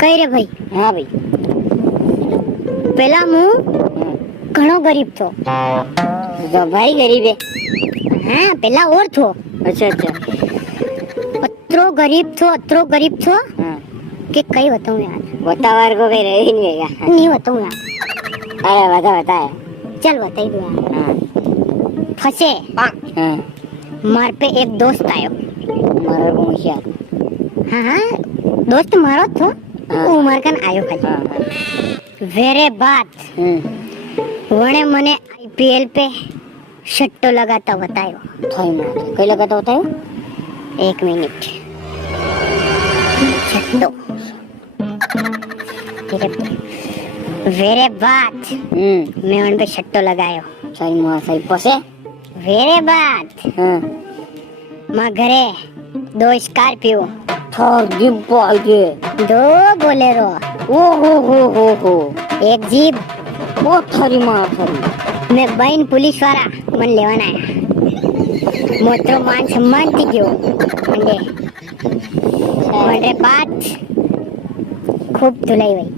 कई रे भाई। हाँ भाई। पहला मुँह घणो गरीब थो। तो भाई गरीब है। हाँ पहला और थो। अच्छा अच्छा। अत्रो गरीब थो हाँ कि कई बताऊं यार। बतावार को कहीं रह ही नहीं गया। नहीं बताऊं यार। अरे बता बता है। चल बताई दो यार। हाँ फंसे हाँ। मार पे एक दोस्त आयो। मारो को होशियार। हाँ हाँ दोस्त मारो थो। हाँ। वो मार कन आयो खाली। हाँ हाँ। वेरे बात वणे मने आईपीएल पे शट्टो लगाता बतायो। थाई मार कई लगाता होता है। 1 मिनट। शट्टो वेरे बात मैं उन पे शट्टो लगायो। सही मार सही पसे। वेरे बात हाँ माँ घरे 2 स्कॉर्पियो, थार डिब्बा के 2 बोलेरो, हो 1 जीप। ओ थारी मार थारी। मैं बहन पुलिस वाला मन लेवाना आया। मोत्रो मान सम्मान थी गयो अंडे बात खूब धुलाई भाई।